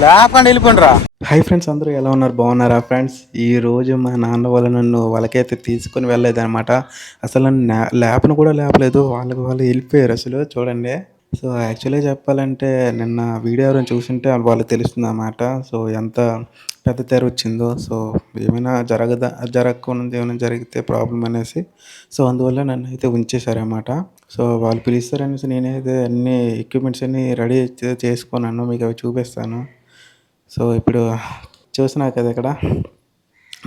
లేపండి వెళ్ళిపోండిరా hi friends అందరూ ఎలా ఉన్నారు? బాగున్నారా ఫ్రెండ్స్? ఈ రోజు మా నాన్న వాళ్ళు నన్ను వాళ్ళకైతే తీసుకొని వెళ్ళలేదు అనమాట అసలు నన్ను నా- లేపను కూడా లేపలేదు. వాళ్ళకి వాళ్ళు వెళ్ళిపోయారు అసలు చూడండి. సో యాక్చువల్గా చెప్పాలంటే నిన్న వీడియో ఎవరైనా చూసుంటే వాళ్ళకి తెలుస్తుంది అన్నమాట సో ఎంత పెద్ద తెర వచ్చిందో సో ఏమైనా జరగదా జరగకుండా ఏమైనా జరిగితే ప్రాబ్లం అనేసి. సో అందువల్ల నన్ను అయితే ఉంచేశారన్నమాట సో వాళ్ళు పిలుస్తారనేసి నేనైతే అన్ని ఎక్విప్మెంట్స్ అన్ని రెడీ చేసుకున్నాను మీకు అవి చూపిస్తాను. సో ఇప్పుడు చూసినా కదా ఇక్కడ.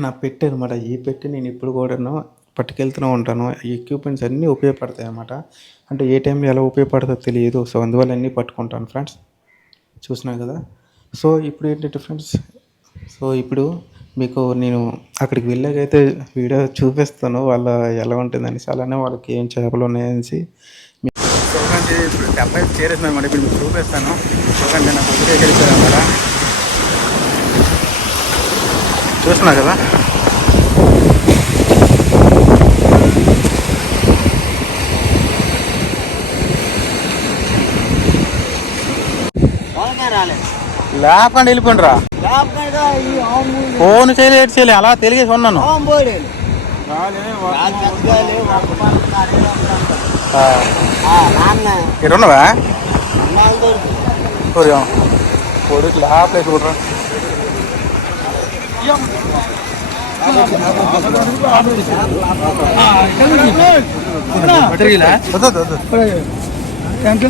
నా పెట్టి అనమాట ఈ పెట్టి నేను ఇప్పుడు కూడాను పట్టుకెళ్తూనే ఉంటాను. ఈ ఎక్విప్మెంట్స్ అన్నీ ఉపయోగపడతాయి అన్నమాట. అంటే ఏ టైంలో ఎలా ఉపయోగపడుతుందో తెలియదు. సో అందువల్ల అన్నీ పట్టుకుంటాను ఫ్రెండ్స్ చూసినా కదా? సో ఇప్పుడు ఏంటంటే ఫ్రెండ్స్ సో ఇప్పుడు మీకు నేను అక్కడికి వెళ్ళాకైతే వీడియో చూపిస్తాను. వాళ్ళ ఎలా ఉంటుందని అలానే వాళ్ళకి ఏం చేపలు ఉన్నాయనేసి. చూడండి ఇప్పుడు డెబ్బై చేరేసింది అనమాట ఇప్పుడు మీకు చూపిస్తాను. చూడండి నాకు వెళ్ళిపోయాను అనమాట చూస్తున్నా కదా? లేపండి వెళ్ళిపోండి రా ఫోన్ చేయలే చేయలే అలా తెలియసి ఉన్నాను. ఇక్కడ ఉన్నవా కొడుకు లేపలే చూడరా. వద్దు.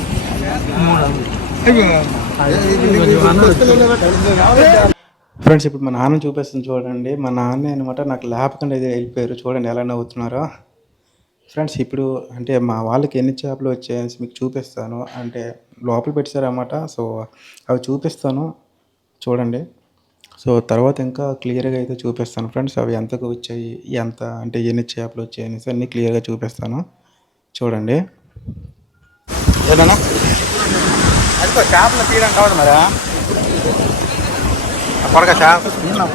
ఫ్రెండ్స్ ఇప్పుడు మా నాన్న చూపిస్తుంది చూడండి. మా నాన్న అనమాట నాకు లేపకుండా అయితే వెళ్ళిపోయారు. చూడండి ఎలా నవ్వుతున్నారో. ఫ్రెండ్స్ ఇప్పుడు అంటే మా వాళ్ళకి ఎన్ని చేపలు వచ్చాయని మీకు చూపిస్తాను. అంటే లోపల పెట్టారన్నమాట సో అవి చూపిస్తాను. చూడండి. సో తర్వాత ఇంకా క్లియర్గా అయితే చూపిస్తాను. ఫ్రెండ్స్ అవి ఎంతకు వచ్చాయి? ఎంత అంటే ఎన్ని చేపలు వచ్చాయి అనేసి అన్నీ క్లియర్గా చూపిస్తాను. చూడండి. ఏదన్నా అదిగో చేపలు తీయడం కావదు మరి. కొడక చేప. నా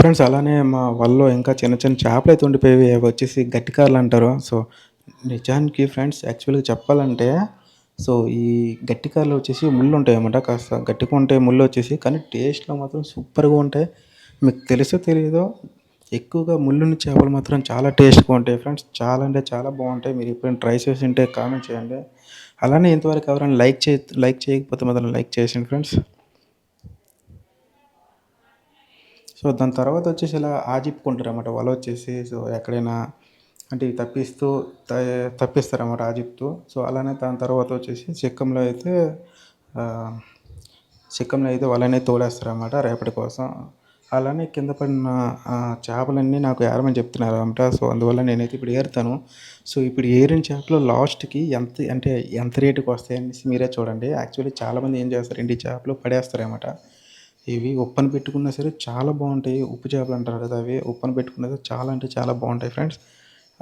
ఫ్రెండ్స్ అలానే మా వల్లో ఇంకా చిన్న చిన్న చేపలు అయితే ఉండిపోయేవి. అవి వచ్చేసి గట్టికారలు అంటారు. సో నిజానికి ఫ్రెండ్స్ యాక్చువల్గా చెప్పాలంటే సో ఈ గట్టికారలు వచ్చేసి ముళ్ళు ఉంటాయి అన్నమాట కాస్త గట్టిగా ఉంటాయి ముళ్ళు వచ్చేసి కానీ టేస్ట్లో మాత్రం సూపర్గా ఉంటాయి. మీకు తెలుసో తెలియదో ఎక్కువగా ముళ్ళుని చేపలు మాత్రం చాలా టేస్ట్గా ఉంటాయి ఫ్రెండ్స్. చాలా అంటే చాలా బాగుంటాయి. మీరు ఎప్పుడైనా ట్రై చేసి ఉంటే కామెంట్ చేయండి. అలానే ఇంతవరకు ఎవరైనా లైక్ చే లైక్ చేయకపోతే మాత్రం లైక్ చేయండి ఫ్రెండ్స్. సో దాని తర్వాత వచ్చేసి ఇలా ఆజిప్పుకుంటారు అన్నమాట వల వచ్చేసి సో ఎక్కడైనా అంటే ఇవి తప్పిస్తూ త- తప్పిస్తారన్నమాట ఆజిప్తూ. సో అలానే దాని తర్వాత వచ్చేసి చిక్కంలో అయితే చిక్కంలో అయితే వలనే తోడేస్తారన్నమాట రేపటి కోసం. అలానే కింద పడిన ఆ, చేపలన్నీ నాకు ఏరమని చెప్తున్నారు అనమాట సో అందువల్ల నేనైతే ఇప్పుడు ఏరుతాను. సో ఇప్పుడు ఏరిన చేపలు లాస్ట్కి ఎంత అంటే ఎంత రేటుకి వస్తాయనేసి మీరే చూడండి. యాక్చువల్లీ చాలామంది ఏం చేస్తారండి చేపలు పడేస్తారన్నమాట. ఇవి ఉప్పను పెట్టుకున్నా సరే చాలా బాగుంటాయి. ఉప్పు చేపలు అంటారు కదా అవి ఉప్పను పెట్టుకున్నా సరే చాలా అంటే చాలా బాగుంటాయి ఫ్రెండ్స్.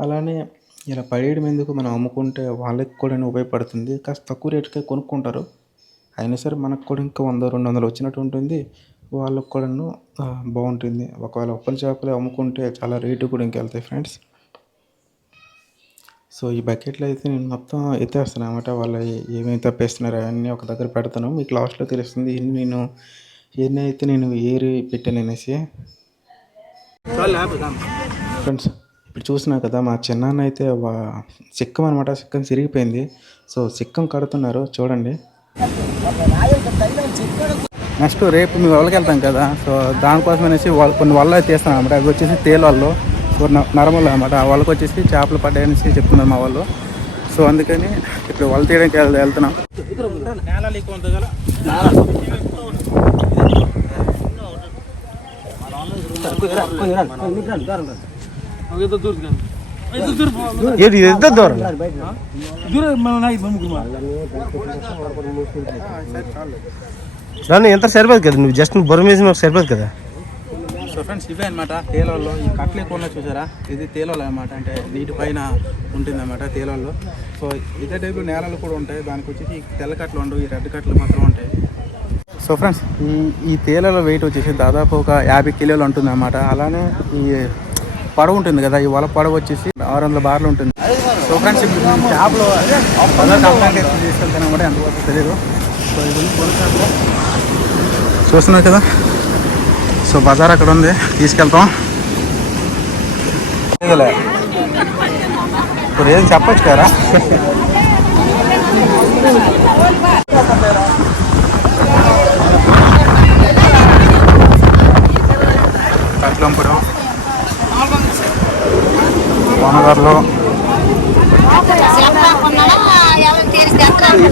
అలానే ఇలా పడేయడం ఎందుకు మనం అమ్ముకుంటే వాళ్ళకి కూడా ఉపయోగపడుతుంది. కాస్త తక్కువ రేటుకే కొనుక్కుంటారు. అయినా సరే మనకు కూడా ఇంకా వంద రెండు వందలు వచ్చినట్టు ఉంటుంది. వాళ్ళకు కూడాను బాగుంటుంది. ఒకవేళ ఉప్పని చేపలు అమ్ముకుంటే చాలా రేటు కూడా ఇంకా వెళ్తాయి ఫ్రెండ్స్. సో ఈ బకెట్లో అయితే నేను మొత్తం ఎత్తేస్తాను అనమాట వాళ్ళు ఏమేమి తప్పేస్తున్నారు అవన్నీ ఒక దగ్గర పెడతాను. మీకు లాస్ట్లో తెలుస్తుంది. నేను ఎన్ని అయితే నేను ఏరి పెట్టాను అనేసి. ఫ్రెండ్స్ ఇప్పుడు చూసినా కదా మా చిన్నాన్న అయితే సిక్కం అనమాట సిక్కం సిరిగిపోయింది సో సిక్కం కడుతున్నారు. చూడండి. నెక్స్ట్ రేపు మేము వాళ్ళకి వెళ్తాం కదా. సో దానికోసం అనేసి వాళ్ళు కొన్ని వల్ల అయితే తీస్తాం అనమాట అవి వచ్చేసి తేలు వాళ్ళు నరములు అనమాట ఆ వాళ్ళకి వచ్చేసి చేపలు పడ్డాయనేసి చెప్తున్నారు మా వాళ్ళు. సో అందుకని ఇప్పుడు వాళ్ళు తీయడానికి వెళ్- వెళ్తున్నాం. ఎంత దూరం నన్ను ఎంత సరిపోదు కదా? నువ్వు జస్ట్ నువ్వు బొరం మాకు సరిపోదు కదా? సో ఫ్రెండ్స్ ఇవే అనమాట తేలాల్లో ఈ కట్లే ఎక్కువ చూసారా? ఇది తేలాలు అనమాట అంటే నీటి పైన ఉంటుందన్నమాట తేలాల్లో సో ఇదే టైపు నేలలు కూడా ఉంటాయి. దానికి వచ్చేసి ఈ తెల్ల కట్లు ఉండవు ఈ రెడ్ కట్లు మాత్రం ఉంటాయి. సో ఫ్రెండ్స్ ఈ ఈ తేలలో వెయిట్ వచ్చేసి దాదాపు ఒక యాభై కిలోలు ఉంటుంది అనమాట అలానే ఈ పడవ ఉంటుంది కదా ఈ వల పడవ వచ్చేసి ఆరు వందల బార్లు ఉంటుంది. సో ఫ్రెండ్స్ ఇప్పుడు ఈ చేపలు తీసుకెళ్తాను ఎంతవరకు తెలియదు సో ఇది చూస్తున్నారు కదా? సో బజార్ అక్కడ ఉంది తీసుకెళ్తాం. ఇప్పుడు ఏం చెప్పొచ్చు కదా?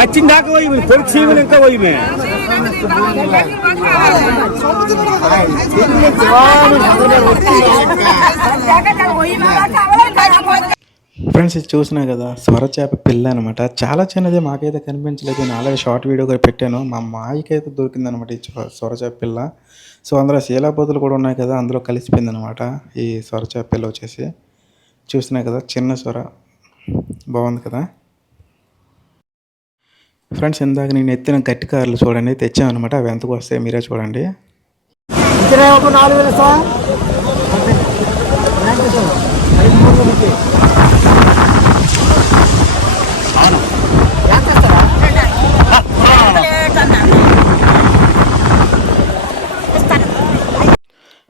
వచ్చిన దాకా పోయి పొడి చీమలు ఇంకా పోయి ఫ్రెండ్స్ ఇది చూసినా కదా స్వరచేప పిల్ల అనమాట చాలా చిన్నది మాకైతే కనిపించలేదు. నేను ఆల్రెడీ షార్ట్ వీడియో కూడా పెట్టాను. మా మాయకైతే దొరికిందనమాట ఈ స్వరచేప పిల్ల. సో అందులో శీలాపోతులు కూడా ఉన్నాయి కదా అందులో కలిసిపోయింది అనమాట ఈ స్వరచేప పిల్ల వచ్చేసి. చూసినా కదా చిన్న స్వర. బాగుంది కదా? ఫ్రెండ్స్ ఇందాక నేను ఎత్తిన గట్టి కార్లు చూడండి తెచ్చామన్నమాట. అవి ఎంతకు వస్తాయి మీరే చూడండి.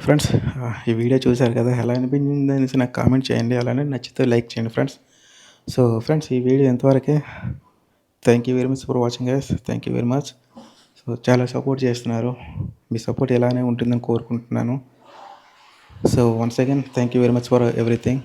ఫ్రెండ్స్ ఈ వీడియో చూశారు కదా ఎలా అనిపించింది అనేసి నాకు కామెంట్ చేయండి అలానే నచ్చితే లైక్ చేయండి ఫ్రెండ్స్. సో ఫ్రెండ్స్ ఈ video ఎంతవరకే thank you very much for watching guys thank you very much so చాలా సపోర్ట్ చేస్తున్నారు. మీ సపోర్ట్ ఎలానే ఉంటుందని కోరుకుంటున్నాను. So once again thank you very much for everything